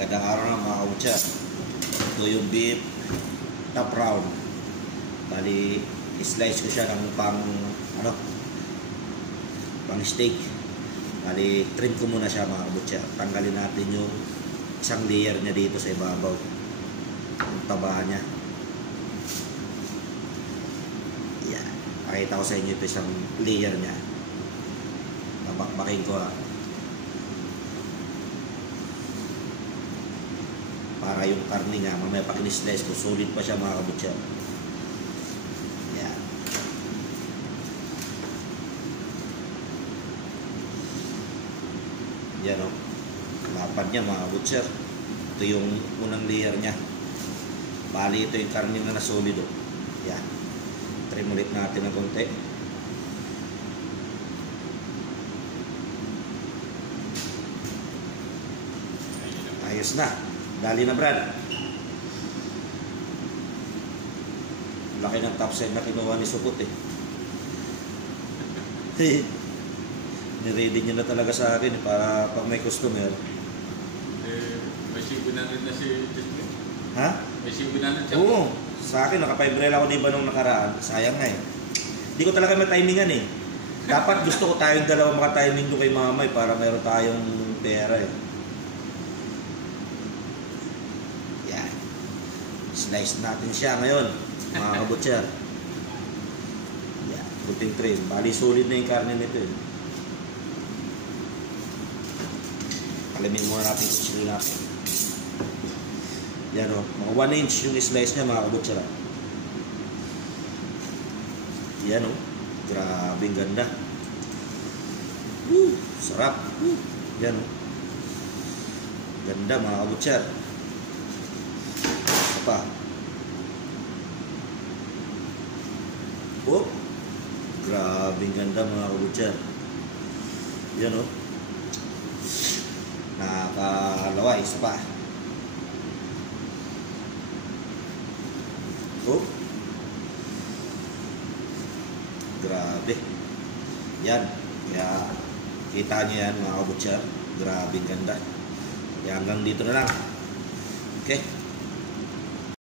Gandang araw na mga kabutcher. Ito yung beef top round. Bali, slice ko siya ng pang steak. Bali, trim ko muna siya mga kabutcher. Tanggalin natin yung isang layer niya dito sa ibabaw. Yung taba niya. Yan. Pakita ko sa inyo ito isang layer niya. Babakbakin ko para yung karne nga, mamaya pag in-slice ko, solid pa siya mga kabutcher. Yan. Yan o. Lapad niya mga kabutcher. Ito yung unang layer niya. Bali ito yung karne na solid o. Yan. Trim ulit natin ng konti. Ayos na. Dali na Brad. Laki ng top side na kinuha ni Sukot eh. Niready nyo na talaga sa akin para pag may customer. May sibunanan na si Justin. Ha? May sibunanan siya. Oo. Sa akin, nakapibrela ko na iba nung nakaraan. Sayang nga eh. Hindi ko talaga matimingan eh. Dapat gusto ko tayong dalawa makatiming doon kay Mamay para mayroon tayong pera eh. Slice natin siya ngayon, mga kabutcher. Yan, buting trim. Bali, solid na yung karne nito eh. Alamin muna natin yung chili natin. Yan o, mga 1 inch yung slice niya mga kabutcher. Yan o, grabing ganda. Sarap. Yan o. Ganda mga kabutcher. Pa. Oh, grabing ganda mga kabutcher. Yan o. Nakakalawa, isa pa. Oh, grabe. Yan. Kaya kita nyo yan mga kabutcher. Grabing ganda. Kaya hanggang dito na lang. Okay.